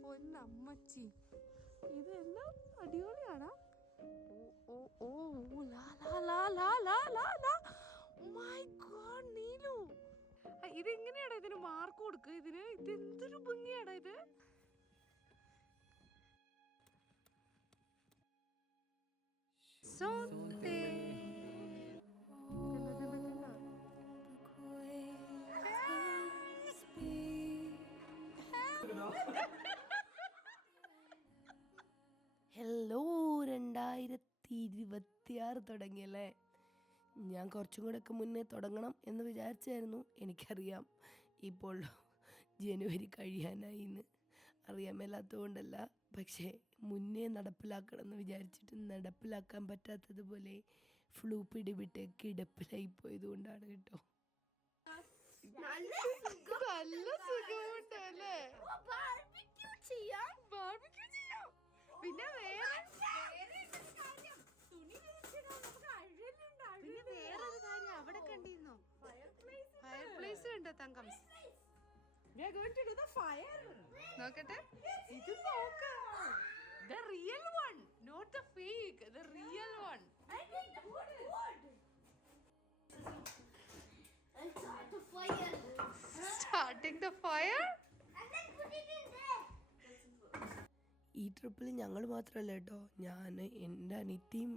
പൊന്നമ്മച്ചി ഇതെല്ലാം അടിപൊളിയാണോ? ഓ ഓ ഓ ലാ ലാ ലാ ലാ ലാ ലാ ലാ. My God Neelu. ഇതെങ്ങനെയാടാ ഇതിന് മാർക്ക് കൊടുക്കുക ഇതിന് ഇത് എന്തൊരു ഭംഗിയാടാ ഇത്? സോത്തേ ഹലോ രണ്ടായിരത്തി ഇരുപത്തിയാറ് തുടങ്ങിയല്ലേ? ഞാൻ കുറച്ചും കൂടെ ഒക്കെ മുന്നേ തുടങ്ങണം എന്ന് വിചാരിച്ചായിരുന്നു എനിക്കറിയാം. ഇപ്പോൾ ജനുവരി കഴിയാനായി എന്ന് അറിയാൻ മേലാത്തതുകൊണ്ടല്ല പക്ഷേ മുന്നേ നടപ്പിലാക്കണം എന്ന് വിചാരിച്ചിട്ട് നടപ്പിലാക്കാൻ പറ്റാത്തതുപോലെ ഫ്ലൂ പിടിവിട്ട് കിടപ്പിലായി പോയതുകൊണ്ടാണ് കേട്ടോ. നല്ല സുഖമുണ്ടല്ലേ ബാർബിക്യൂ പിന്നെ വേറെ പിന്നെ വേറൊരു കാര്യം അവിടെ കണ്ടിരുന്നോ ഫയർ പ്ലേസ് കണ്ടോ തങ്കം We are going to do the fire. നോക്കട്ടെ ഇത് നോക്ക The real one, not the fake. The real one. I need wood. Wood. And start the fire. Starting the fire And then put it in there. ഈ ട്രിപ്പിൽ ഞങ്ങൾ മാത്രമല്ല കേട്ടോ ഞാൻ എന്റെ അനിത്തിയും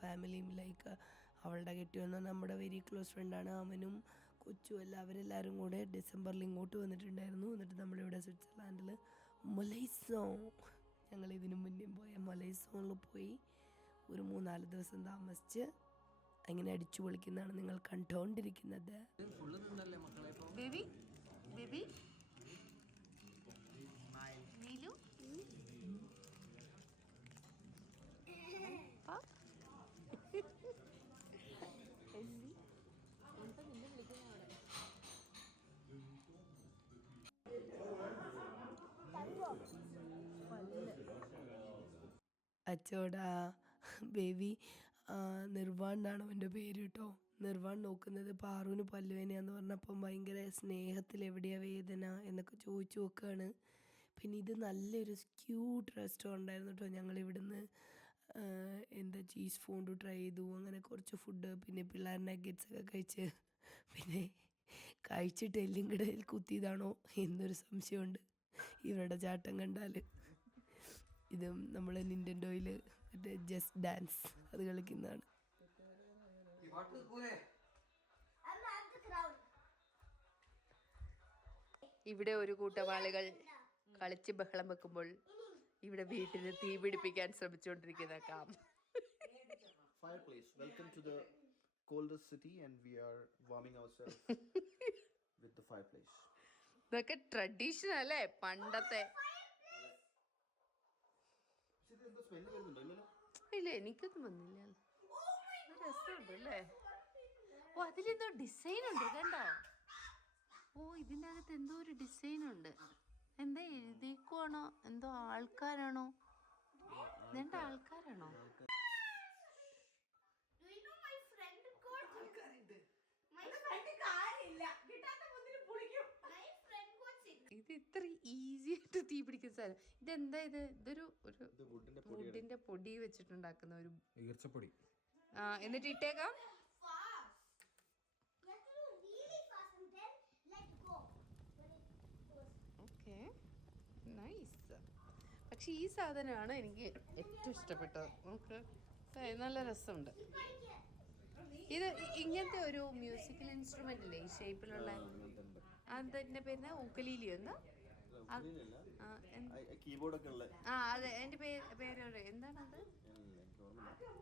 ഫാമിലിയും ലൈക്ക് അവളുടെ കെട്ടിവന്ന നമ്മുടെ വെരി ക്ലോസ് ഫ്രണ്ടാണ് അവനും കൊച്ചും എല്ലാവരെല്ലാവരും കൂടെ ഡിസംബറിൽ ഇങ്ങോട്ട് വന്നിട്ടുണ്ടായിരുന്നു. എന്നിട്ട് നമ്മളിവിടെ സ്വിറ്റ്സർലാൻഡിൽ മൊലൈസോ ഞങ്ങൾ ഇതിനു മുന്നേ പോയ മൊലൈസോണിൽ പോയി. ഒരു മൂന്നാൽ ദിവസം താമസിച്ച് അങ്ങനെ അടിച്ചു പൊളിക്കുന്നതാണ് നിങ്ങൾ കണ്ടുകൊണ്ടിരിക്കുന്നത് ബേബി നീലു പാ. എല്ലി. എന്താ നിന്നെ വിളിക്കുന്നത് അവിടെ? അച്ചോടാ ബേബി നിർവാൺ എന്നാണ് അവന്റെ പേര് കേട്ടോ. നിർവാൺ നോക്കുന്നത് പാറുവിന് പല്ലുവേനയാന്ന് പറഞ്ഞപ്പം ഭയങ്കര സ്നേഹത്തിൽ എവിടെയാ വേദന എന്നൊക്കെ ചോദിച്ചു നോക്കുകയാണ് പിന്നെ ഇത് നല്ലൊരു ക്യൂട്ട് റെസ്റ്റോറന്റ് ആയിരുന്നു കേട്ടോ ഞങ്ങൾ ഇവിടുന്ന് എന്താ ചീസ് ഫോണ്ട് ട്രൈ ചെയ്തു. അങ്ങനെ കുറച്ച് ഫുഡ് പിന്നെ പിള്ളേർ നഗറ്റ്സ് ഒക്കെ കഴിച്ച്. പിന്നെ കഴിച്ചിട്ട് എല്ലും കിടയിൽ കുത്തിയതാണോ എന്നൊരു സംശയമുണ്ട്. ഇവരുടെ ചാട്ടം കണ്ടാൽ ഇതും നമ്മൾ നിന്റൻഡോയിൽ മറ്റേ ജസ്റ്റ് ഡാൻസ് അത് കളിക്കുന്നതാണ്. ഇവിടെ ഒരു കൂട്ടം ആളുകൾ കളിച്ച് ബഹളം വെക്കുമ്പോൾ ഇവിടെ വീട്ടിന് തീ പിടിപ്പിക്കാൻ ശ്രമിച്ചുകൊണ്ടിരിക്കുന്ന കാം Fireplace. Welcome to the coldest city, and we are warming ourselves with the fireplace. ഇതൊക്കെ ട്രഡീഷണൽ അല്ലേ പണ്ടത്തെ ഇല്ല എനിക്കൊന്നും വന്നില്ല. ഇത് രസമുണ്ട് അല്ലേ ഓ അതിലെന്തോ ഡിസൈൻ ഉണ്ട് കണ്ടോ? ഓ ഇതിന്റെ അകത്ത് എന്തോ ഒരു ഡിസൈൻ ഉണ്ട്. എന്താ എഴുതിക്കുവാണോ എന്തോ ആൾക്കാരാണോ? രണ്ട് ആൾക്കാരാണോ Do you know my friend got My friend കാര്യമില്ല കിട്ടാത്ത മുന്തിരി പുളിക്കും My friend got sick. ഇത് ഇത്ര ഈസി ആയിട്ട് തീ പിടിക്കുന്ന സാധനം. ഇതെന്താ ഇത്? ഇതൊരു ഒരു വുഡിന്റെ പൊടി വെച്ചിട്ടുണ്ടാക്കുന്ന ഒരു ഈർച്ചപ്പൊടി. ആ എന്നിട്ട് ഇട്ടേക്കാം. ഓക്കെ. നൈസ് പക്ഷെ ഈ സാധനമാണ് എനിക്ക് ഏറ്റവും ഇഷ്ടപ്പെട്ടത്. നമുക്ക് നല്ല രസമുണ്ട്. ഇത് ഇങ്ങനത്തെ ഒരു മ്യൂസിക്കൽ ഇൻസ്ട്രുമെന്റ് ഇല്ലേ? ഈ ഷേപ്പിലുള്ള അതിന്റെ പേര് ഉക്കലീലി ഒന്ന്. ആ, ഉള്ള. അതെ എന്റെ പേര് പേര് എന്താണത്?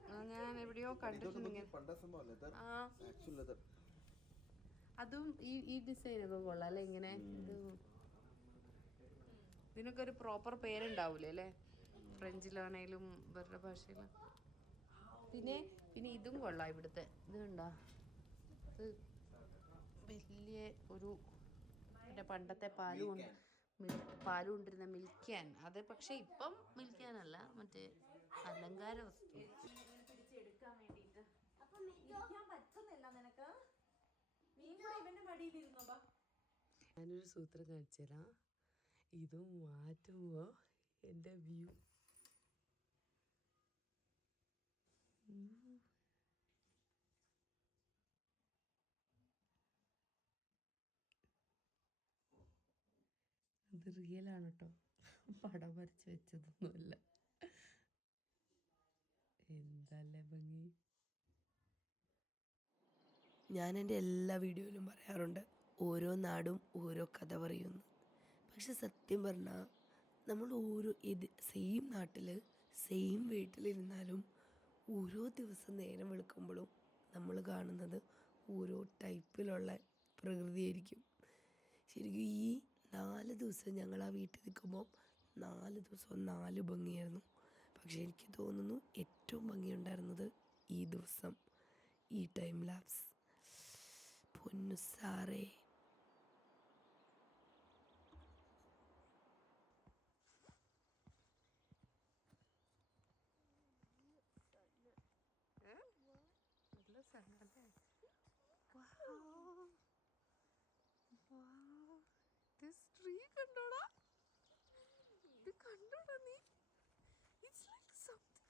ആ, ഞാൻ എവിടെയോ കണ്ടിട്ടുണ്ട് അതും ഈ ഈ ഡിസൈൻ ഒക്കെ കൊള്ളാം അല്ലെ ഇങ്ങനെ? ഇത് ഇതിനൊക്കെ ഒരു പ്രോപ്പർ പേരുണ്ടാവൂലേ അല്ലേ? ഫ്രഞ്ചിലാണേലും വേറെ ഭാഷയിലും. പിന്നെ പിന്നെ ഇതും കൊള്ളാം ഇവിടുത്തെ. ഇത് കണ്ടോ? ഇത് വലിയ ഒരു മറ്റേ പണ്ടത്തെ പാലും പാലും കൊണ്ടിരുന്ന മിൽക്ക് ക്യാൻ അത് പക്ഷെ ഇപ്പം മിൽക്ക് ക്യാൻ അല്ല മറ്റേ അലങ്കാര വസ്തു. ഞാനൊരു സൂത്രം കാണിച്ചു തരാം ഇത് മാറ്റുമോ എന്റെ വ്യൂ ഇത് റിയലാണ് കേട്ടോ പടം വരച്ച് വെച്ചതൊന്നുമല്ല. എന്തല്ലേ ഭംഗി? ഞാൻ എന്റെ എല്ലാ വീഡിയോയിലും പറയാറുണ്ട് ഓരോ നാടും ഓരോ കഥ പറയുന്നു. പക്ഷെ സത്യം പറഞ്ഞാൽ നമ്മൾ ഓരോ ഇത് സെയിം നാട്ടിൽ സെയിം വീട്ടിലിരുന്നാലും ഓരോ ദിവസം നേരം വെളുക്കുമ്പോഴും നമ്മൾ കാണുന്നത് ഓരോ ടൈപ്പിലുള്ള പ്രകൃതിയായിരിക്കും. ശരിക്കും ഈ നാല് ദിവസം ഞങ്ങൾ ആ വീട്ടിൽ നിൽക്കുമ്പോൾ നാല് ദിവസവും നാല് ഭംഗിയായിരുന്നു. പക്ഷേ എനിക്ക് തോന്നുന്നു ഏറ്റവും ഭംഗിയുണ്ടായിരുന്നത് ഈ ദിവസം ഈ ടൈം ലാപ്സ് പൊന്നു സാറേ നല്ല സ്ഥലമല്ലേ ട്രീ കണ്ടോടാ. ഇത് കണ്ടോടാ നീ. ഇറ്റ്സ് ലൈക്ക് സംതിങ്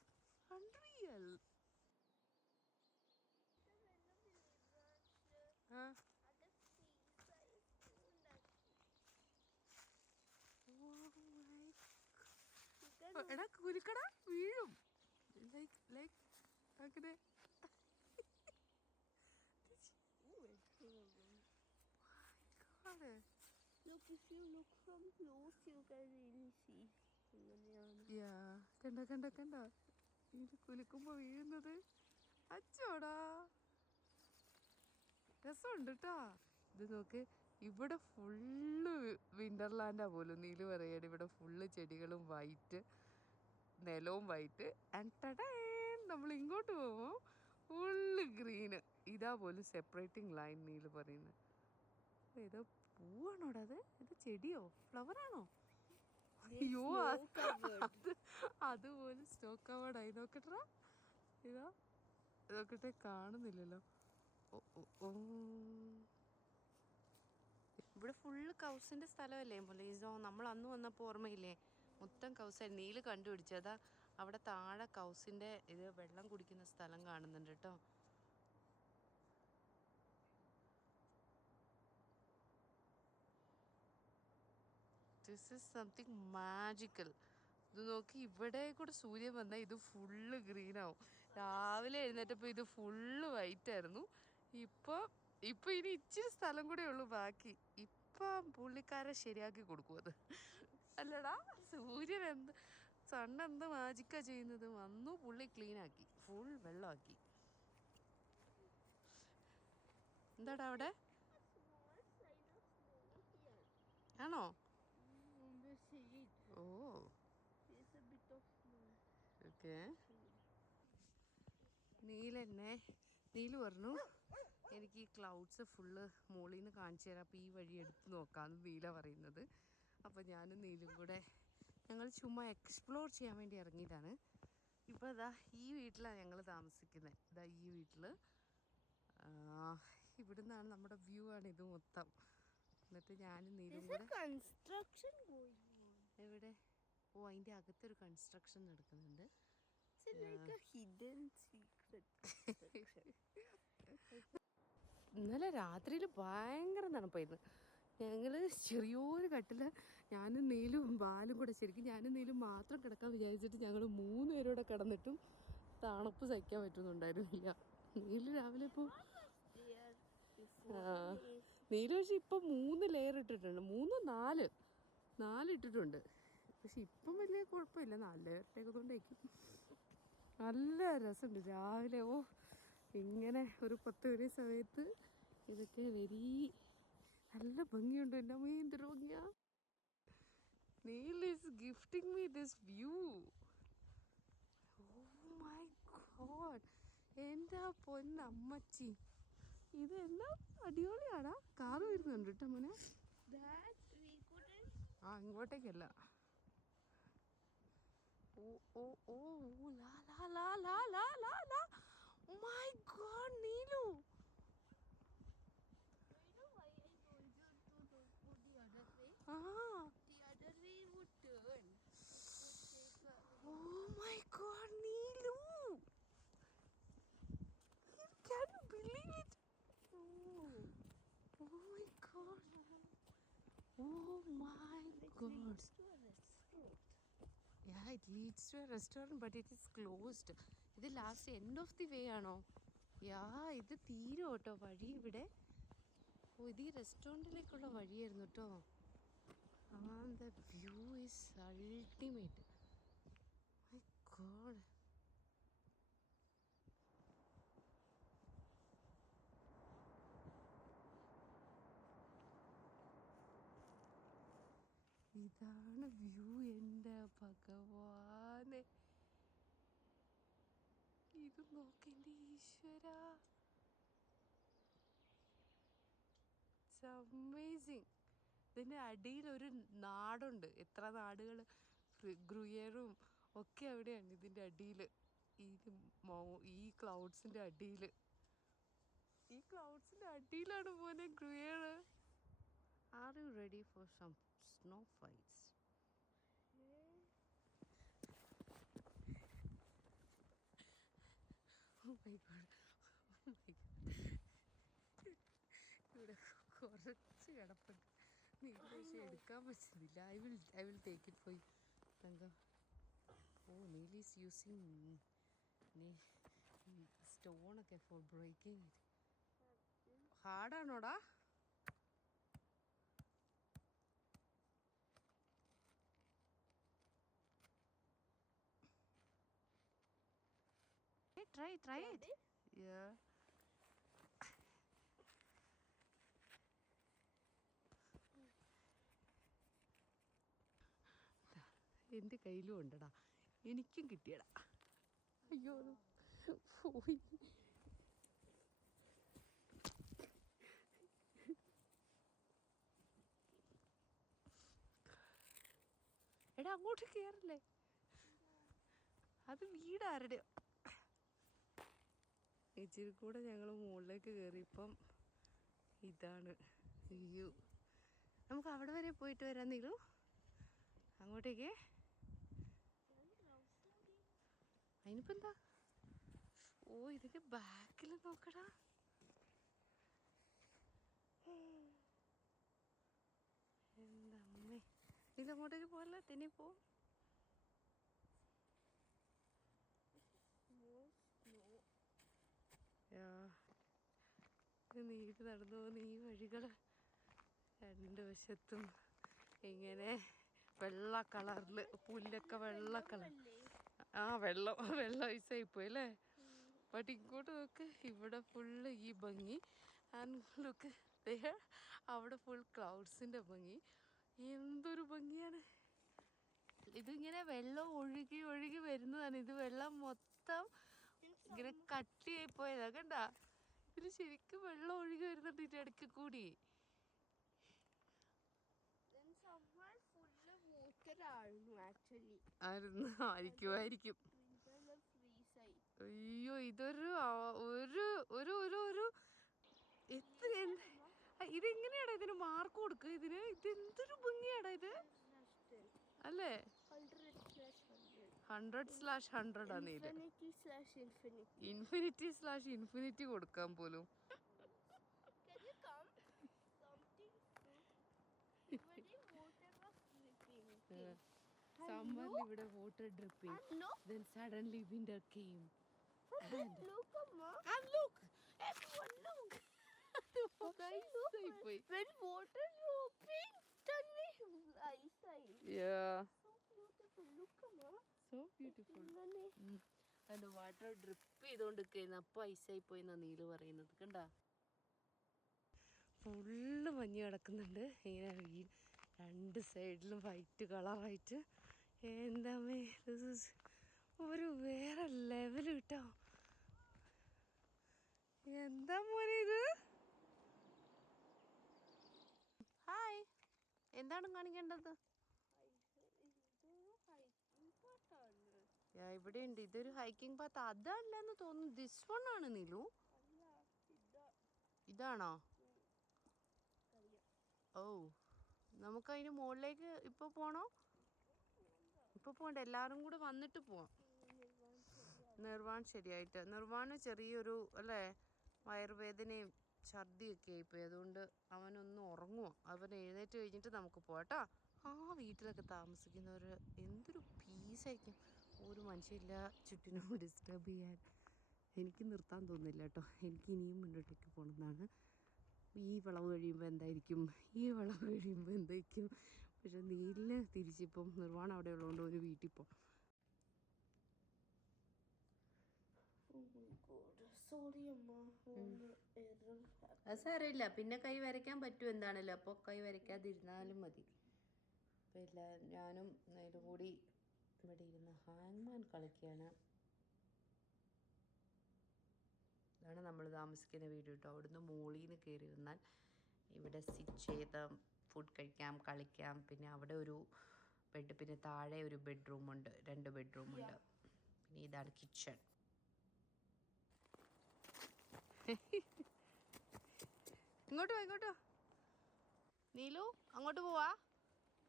അൺറിയൽ ആ. Oh എടാ കുലുക്കടാ വീഴും. ലൈക്ക് ലൈക്ക് അങ്ങനെ. God. You look യാ കണ്ട കണ്ട കണ്ട ഇത് കുലുക്കുമ്പോ വീഴുന്നത് അച്ചോടാ രസമുണ്ട് കേട്ടാ ഇത് നോക്ക് ഇവിടെ ഫുള്ള് വിന്റർലാൻഡാ പോലും നീൽ പറയാണ്. ഇവിടെ ഫുള്ള് ചെടികളും വൈറ്റ് നിലവും വൈറ്റ് നമ്മൾ ഇങ്ങോട്ട് പോകുമ്പോൾ ഫുള്ള് ഗ്രീന് ഇതാ പോലും സെപ്പറേറ്റിംഗ് ലൈൻ നീൽ പറയുന്നത്. ഏതോ പൂവാണോടാ അത്? ഇത് ചെടിയോ? ഫ്ലവറാണോ അയ്യോ അത് അത് അതുപോലെ സ്റ്റോക്ക് കവേർഡ് ആയി. നോക്കട്ടാ ഇതാ. നോക്കട്ടെ കാണുന്നില്ലല്ലോ. ഇവിടെ ഫുള്ള് കൗസിന്റെ സ്ഥലമല്ലേ മൊലീസോ നമ്മൾ അന്ന് വന്നപ്പോൾ ഓർമ്മയില്ലേ? മൊത്തം കൗസ് നീൽ കണ്ടുപിടിച്ചതാ അവിടെ താഴെ കൗസിന്റെ ഇത് വെള്ളം കുടിക്കുന്ന സ്ഥലം കാണുന്നുണ്ട് കേട്ടോ. ദിസ് ഇസ് സംതിങ് മാജിക്കൽ ഇത് നോക്കി ഇവിടെ കൂടെ സൂര്യൻ വന്നാൽ ഇത് ഫുള്ള് ഗ്രീൻ ആവും. രാവിലെ എഴുന്നേറ്റപ്പോൾ ഇത് ഫുള്ള് വൈറ്റ് ആയിരുന്നു. ഇപ്പോൾ ഇപ്പോൾ ഇനി ഇച്ചിരി സ്ഥലം കൂടെ ഉള്ളൂ ബാക്കി. ഇപ്പം പുള്ളിക്കാരെ ശരിയാക്കി കൊടുക്കും അത്. അല്ലടാ സൂര്യൻ എന്ത് സൺ എന്ത് മാജിക്കാ ചെയ്യുന്നത്? വന്നു പുള്ളി ക്ലീൻ ആക്കി. ഫുൾ വെള്ളമാക്കി. എന്താടാ അവിടെ? ആണോ? ഓക്കെ നീലെന്നെ. നീൽ പറഞ്ഞു എനിക്ക് ഈ ക്ലൗഡ്സ് ഫുള്ള് മുകളിൽ നിന്ന് കാണിച്ചു തരാം. അപ്പോൾ ഈ വഴി എടുത്ത് നോക്കാമെന്ന് നീല പറയുന്നത്. അപ്പോൾ ഞാനും നീലും കൂടെ ഞങ്ങൾ ചുമ്മാ എക്സ്പ്ലോർ ചെയ്യാൻ വേണ്ടി ഇറങ്ങിയതാണ്. ഇപ്പോൾ ഇതാ ഈ വീട്ടിലാണ് ഞങ്ങൾ താമസിക്കുന്നത് ഇതാ ഈ വീട്ടിൽ ഇവിടുന്നാണ് നമ്മുടെ വ്യൂ ആണ് ഇത് മൊത്തം. എന്നിട്ട് ഞാനും നീലും കൂടെ on. എവിടെ? ഓ അതിന്റെ അകത്തൊരു കൺസ്ട്രക്ഷൻ നടക്കുന്നുണ്ട്. It's like a hidden secret. ഇന്നലെ രാത്രിയിൽ ഭയങ്കര തണുപ്പായിരുന്നു. ഞങ്ങൾ ചെറിയൊരു കട്ടിൽ ഞാനും നീലും ബാലും കൂടെ ശരിക്കും ഞാനും നീലും മാത്രം കിടക്കാൻ വിചാരിച്ചിട്ട് ഞങ്ങൾ മൂന്ന് പേരൂടെ കിടന്നിട്ടും തണുപ്പ് സഹിക്കാൻ പറ്റുന്നുണ്ടായിരുന്നില്ല. നീൽ രാവിലെ ഇപ്പോൾ. നീൽ പക്ഷെ ഇപ്പം മൂന്ന് ലെയർ ഇട്ടിട്ടുണ്ട്. മൂന്ന് നാല് നാല് ഇട്ടിട്ടുണ്ട്. പക്ഷെ ഇപ്പം വലിയ കുഴപ്പമില്ല. നാല് ലെയർ ഇട്ടേക്കുന്നതുകൊണ്ടായിരിക്കും നല്ല രസമുണ്ട്. രാവിലെ ഓ ഇങ്ങനെ ഒരു പത്ത് മണി സമയത്ത് ഇതൊക്കെ വരി. നല്ല ഭംഗിയുണ്ട് എന്റെ അമ്മ എന്തൊരു ഭംഗിയാ Neel is gifting me this view oh my god എന്റെ ആ പൊന്നമ്മച്ചി. ഇതെല്ലാം അടിപൊളിയാടാ. കാറ് വരുന്നുണ്ട് കേട്ടോ മോനെ. ആ ഇങ്ങോട്ടേക്കല്ല. ഓ ഓ ഓ, ലാ la la la la la. Oh my God, Neelu. Ah. The other way would turn. Oh my God, Neelu. Can you believe it? Oh, oh my God. Oh my God. Yeah, it leads to a restaurant, but it is. ഇത് last end of the way ആണോ? Yeah ഇത് തീരും കേട്ടോ വഴി ഇവിടെ? ഓ ഇത് ഈ റെസ്റ്റോറന്റിലേക്കുള്ള വഴിയായിരുന്നു കേട്ടോ ആ the view is ultimate my god ഇതാണ് വ്യൂ എന്റെ ഭഗവാനെ. ഇത് നോക്കെന്റെ ഈശ്വര. അമേസിങ് ഇതിന്റെ അടിയിൽ ഒരു നാടുണ്ട്. എത്ര നാടുകൾ ഗ്രൂയറും ഒക്കെ അവിടെയാണ് ഇതിന്റെ അടിയിൽ. ഈ മൗ- ഈ ക്ലൗഡ്സിന്റെ അടിയിൽ. ഈ ക്ലൗഡ്സിന്റെ അടിയിലാണ് പോലെ Gruyeres are you ready for some snow fights Oh my god. Oh my god. ഇവിടെ കുറച്ച് കിടപ്പുണ്ട്. നീ പക്ഷെ എടുക്കാൻ പറ്റുന്നില്ല. I will I will take it പോയി എന്താ? ഓ നീൽ ഈസ് യൂസിങ് സ്റ്റോണൊക്കെ ഫോർ ബ്രേക്കിംഗ് ഹാർഡാണോടാ Try, try it. Yeah. എന്റെ കയ്യിലും ഉണ്ടടാ. എനിക്കും കിട്ടിയടാ. അയ്യോ പോയി. എടാ അങ്ങോട്ട് കയറില്ലേ അത് വീടാരുടെയോ? ഇച്ചിരി കൂടെ ഞങ്ങൾ മുകളിലേക്ക് കയറിയപ്പം ഇതാണ് വ്യൂ. നമുക്ക് അവിടെ വരെ പോയിട്ട് വരാൻ നീലു. അങ്ങോട്ടേക്ക്. അതിനിപ്പോ എന്താ ഓ ഇതിന്റെ ബാക്കിൽ നോക്കടാ. എന്തമ്മേ. ഇത് അങ്ങോട്ടേക്ക് പോകല്ല തന്നെ പോ. നീര് നടന്നു പോകുന്ന ഈ വഴികൾ രണ്ട് വശത്തും ഇങ്ങനെ വെള്ള കളറിൽ പുല്ലൊക്കെ വെള്ള കളർ. ആ വെള്ളം വെള്ളം ഐസായി പോയി അല്ലേ? ബട്ട് ഇങ്ങോട്ട് നോക്ക്. ഇവിടെ ഫുള്ള് ഈ ഭംഗി. ആൻഡ് ലുക്ക് അവിടെ ഫുൾ ക്ലൗഡ്സിന്റെ ഭംഗി. എന്തൊരു ഭംഗിയാണ്. ഇതിങ്ങനെ വെള്ളം ഒഴുകി ഒഴുകി വരുന്നതാണ്. ഇത് വെള്ളം മൊത്തം ഇങ്ങനെ കട്ടിയായി പോയതാ കണ്ട? ഇതിന് ശരിക്കും വെള്ളം ഒഴുകി വരുന്നുണ്ട് ഇതിന്റെ ഇടയ്ക്ക് കൂടി. ആയിരുന്നു ആയിരിക്കുമായിരിക്കും അയ്യോ ഇതൊരു ഒരു ഒരു ഒരു ഒരു എത്ര ഇതെങ്ങനെയാടാ ഇതിന് മാർക്ക് കൊടുക്കുക ഇതിന് ഇത് എന്തൊരു ഭംഗിയാടാ ഇത്? അല്ലേ 100 slash 100. ഹൺഡ്രഡ് സ്ലാഷ് ഹൺഡ്രഡ് ആണ് ഇത്. ഇൻഫിനിറ്റി സ്ലാഷ് ഇൻഫിനിറ്റി കൊടുക്കാൻ പോലും. സമ്മറിൽ ഇവിടെ water dripping And look, then suddenly winter came and look, Amma. and look everyone look Guys, Ice ആയി പോയി When water dropping, suddenly ice ആയി. yeah So beautiful. Look, Amma. So beautiful. ഇങ്ങനെ അതിന്റെ water drip ചെയ്തോണ്ടിരിക്കുന്ന അപ്പൊ ഐസായി പോയി എന്നാ Neil പറയുന്നത്. കണ്ട? ഫുള്ള് മഞ്ഞ് കിടക്കുന്നുണ്ട്. ഇങ്ങനെ ഈ രണ്ട് സൈഡിലും വൈറ്റ് കളറായിട്ട്. എന്താമേ this is ഒരു വേറെ ലെവൽ കിട്ടോ എന്താ മോനെ ഇത്? ഹായ് എന്താണ് കാണിക്കേണ്ടത്? ആണ്. ഉണ്ട് ഇതൊരു ഹൈക്കിംഗ് പാത്ത് അതല്ലെന്ന് തോന്നുന്നു. ദിസ് വൺ ആണ് നീലു. ഇതാണോ? ഓ നമുക്ക് അതിന് മുകളിലേക്ക് ഇപ്പൊ പോണോ? ഇപ്പൊ പോണ്ട. എല്ലാരും കൂടെ വന്നിട്ട് പോവാം. നിർവാൺ ശരിയായിട്ട്. നിർവാണ് ചെറിയൊരു അല്ലേ? വയറുവേദനയും ഛർദിയൊക്കെ ആയിപ്പോയി. അതുകൊണ്ട് അവനൊന്ന് ഉറങ്ങുവോ. അവൻ എഴുന്നേറ്റ് കഴിഞ്ഞിട്ട് നമുക്ക് പോവാട്ടോ ആ വീട്ടിലൊക്കെ താമസിക്കുന്നവർ എന്തൊരു പീസായിരിക്കും ഒരു മനുഷ്യരില്ല ചുറ്റിനും ഡിസ്റ്റർബ് ചെയ്യാൻ. എനിക്ക് നിർത്താൻ തോന്നുന്നില്ല കേട്ടോ. എനിക്ക് ഇനിയും മുന്നോട്ടേക്ക് പോകണമെന്നാണ്. ഈ വിളവ് കഴിയുമ്പോൾ എന്തായിരിക്കും? ഈ വിളവ് കഴിയുമ്പോൾ എന്തായിരിക്കും? പക്ഷെ നീലിന് തിരിച്ചിപ്പം നിർവാണം അവിടെ ഉള്ളതുകൊണ്ട് ഒരു വീട്ടിൽ പോകും അമ്മ. അത് സാരമില്ല. പിന്നെ കൈ വരയ്ക്കാൻ പറ്റും എന്താണല്ലോ? അപ്പോൾ കൈ വരയ്ക്കാതിരുന്നാലും മതി. അപ്പം എല്ലാ ഞാനും അതിന്റെ കൂടി ഇവിടെ ഇരുന്ന് ഹാങ്മാൻ കളിക്കുകയാണ് ഇതാണ് നമ്മൾ താമസിക്കുന്ന വീട് കേട്ടോ. അവിടുന്ന് മോളിൽ നിന്ന് കയറി വന്നാൽ ഇവിടെ സ്റ്റിച്ച് ചെയ്ത് ഫുഡ് കഴിക്കാം കളിക്കാം. പിന്നെ അവിടെ ഒരു ബെഡ് പിന്നെ താഴെ ഒരു ബെഡ്റൂമുണ്ട് രണ്ട് ബെഡ്റൂമുണ്ട് പിന്നെ ഇതാണ് കിച്ചൺ ഇങ്ങോട്ട് വാ ഇങ്ങോട്ട് നീലു അങ്ങോട്ട് പോവാ.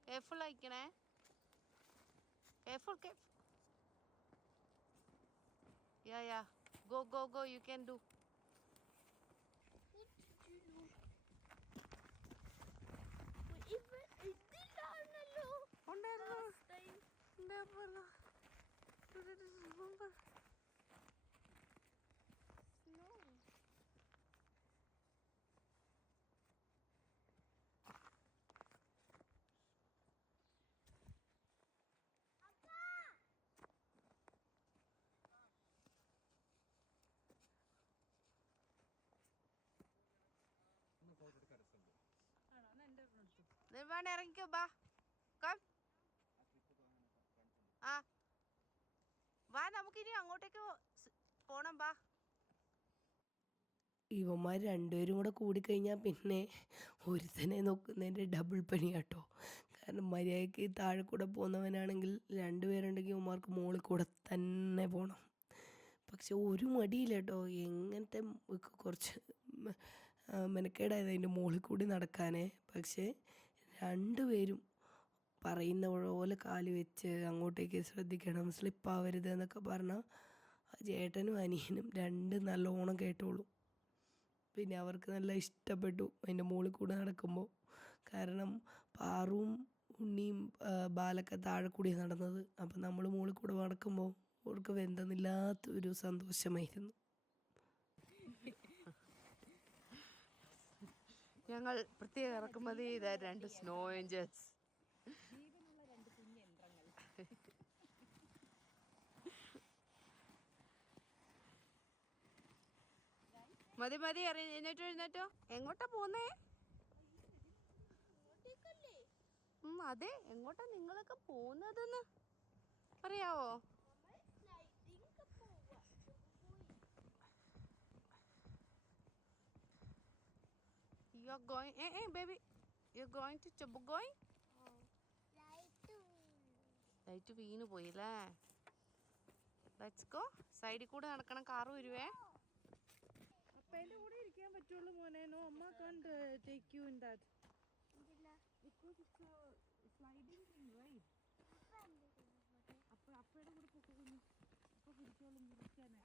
കെയർഫുൾ ആയിക്കണേ Eh, careful, careful. Yeah, yeah. Go, go, go. You can do. What did you do? We even ate it on the low. On the low. Last time. Never. Remember. നിർവാണ ഇറങ്ങിക്കോ ബാ. Come ആ. വാ നമുക്കിനി അങ്ങോട്ടേക്ക് പോണം ബാ. ഇവന്മാർ രണ്ടുപേരും കൂടെ കൂടിക്കഴിഞ്ഞാൽ പിന്നെ ഒരുത്തനെ നോക്കുന്നതിന്റെ ഡബിൾ പണി കേട്ടോ. കാരണം മര്യാദയ്ക്ക് താഴെ കൂടെ പോകുന്നവനാണെങ്കിൽ രണ്ടുപേരുണ്ടെങ്കിൽ ഇവന്മാർക്ക് മുകളിൽ കൂടെ തന്നെ പോകണം പക്ഷെ ഒരു മടിയില്ല കേട്ടോ. എങ്ങനത്തെ കുറച്ച് മെനക്കേടായത് അതിന്റെ മുകളിൽ കൂടി നടക്കാനേ. പക്ഷേ രണ്ടുപേരും പറയുന്ന പോലെ കാൽ വെച്ച് അങ്ങോട്ടേക്ക് ശ്രദ്ധിക്കണം. സ്ലിപ്പാവരുത് എന്നൊക്കെ പറഞ്ഞാൽ ചേട്ടനും അനിയനും രണ്ട് നല്ലോണം കേട്ടോളും. പിന്നെ അവർക്ക് നല്ല ഇഷ്ടപ്പെട്ടു അതിന്റെ മുകളിൽ കൂടെ നടക്കുമ്പോൾ. കാരണം പാറും ഉണ്ണിയും ബാലൊക്കെ താഴെ കൂടി നടന്നത്. അപ്പം നമ്മൾ മുകളിൽ കൂടെ നടക്കുമ്പോൾ അവർക്ക് വെന്തെന്നില്ലാത്തൊരു സന്തോഷമായിരുന്നു. ഞങ്ങൾ പ്രത്യേക ഇറക്കുമതി. ചെയ്ത രണ്ട് സ്നോ ഏഞ്ചൽസ് മതി മതി അറിയ എഴുന്നേറ്റോ എഴുന്നേറ്റോ. എങ്ങോട്ടാ പോന്നേ? അതെ എങ്ങോട്ടാ നിങ്ങളൊക്കെ പോകുന്നതെന്ന് പറയാവോ You are going, eh, eh, baby. You're going to Chabugoy? Light വീണ് പോയില്ലേ? ലെറ്റ്സ് ഗോ സൈഡിൽ കൂടെ നടക്കണം കാറ് വരുവേ. അപ്പേന്റെ കൂടെ ഇരിക്കാൻ പറ്റുള്ളൂ മോനെ. നോ അമ്മ can't take you in that അപ്പയുടെ കൂടെ പോകുന്നു അപ്പൊ പിടിച്ചോളും ഇരിക്കാനായി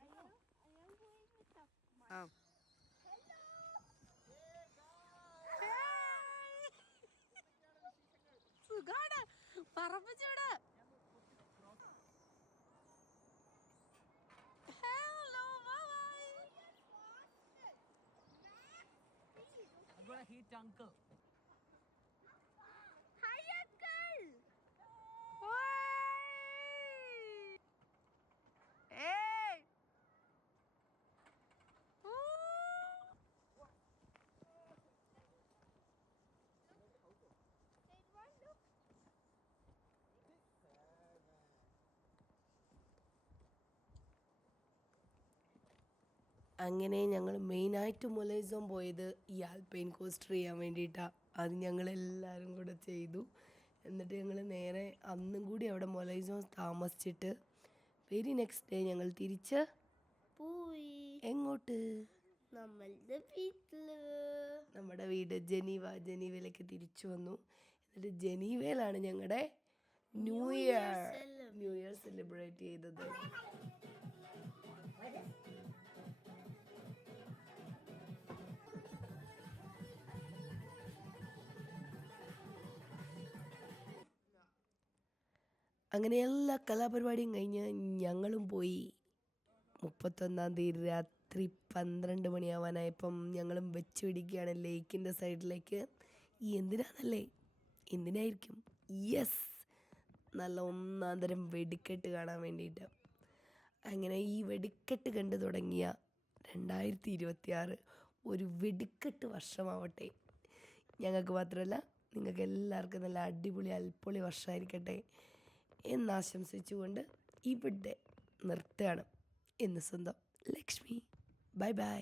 സുഖാണ് പറപ്പിച്ചൂടെ hello hit uncle. Hey! Ooh! അങ്ങനെ ഞങ്ങൾ മെയിനായിട്ട് മൊലൈസോം പോയത് ഈ ആൽപൈൻ കോസ്റ്റർ ചെയ്യാൻ വേണ്ടിയിട്ടാണ് അത് ഞങ്ങളെല്ലാവരും കൂടെ ചെയ്തു. എന്നിട്ട് ഞങ്ങൾ നേരെ അന്നും കൂടി അവിടെ മൊലൈസോം താമസിച്ചിട്ട് വെരി നെക്സ്റ്റ് ഡേ ഞങ്ങൾ തിരിച്ച് പോയി. എങ്ങോട്ട്? നമ്മളുടെ വീട്ടിൽ. നമ്മുടെ വീട് ജനീവ ജനീവയിലേക്ക് തിരിച്ചു വന്നു. എന്നിട്ട് ജനീവയിലാണ് ഞങ്ങളുടെ new year new year celebrate ചെയ്തത്. അങ്ങനെ എല്ലാ കലാപരിപാടിയും കഴിഞ്ഞ് ഞങ്ങളും പോയി. മുപ്പത്തൊന്നാം തീയതി രാത്രി പന്ത്രണ്ട് മണിയാവാനായപ്പം ഞങ്ങളും വെച്ച് പിടിക്കുകയാണ് ലേക്കിന്റെ സൈഡിലേക്ക്. ഈ എന്തിനാന്നല്ലേ? എന്തിനായിരിക്കും? യെസ്! നല്ല ഒന്നാം തരം വെടിക്കെട്ട് കാണാൻ വേണ്ടിയിട്ട്. അങ്ങനെ ഈ വെടിക്കെട്ട് കണ്ടു തുടങ്ങിയ രണ്ടായിരത്തി ഇരുപത്തി ആറ് ഒരു വെടിക്കെട്ട് വർഷമാവട്ടെ. ഞങ്ങൾക്ക് മാത്രമല്ല നിങ്ങൾക്ക് എല്ലാവർക്കും നല്ല അടിപൊളി അൽപ്പൊളി വർഷമായിരിക്കട്ടെ. എന്നാശംസിച്ചുകൊണ്ട് ഇവിടെ നിർത്തുകയാണ്. എന്ന് സ്വന്തം ലക്ഷ്മി. Bye bye.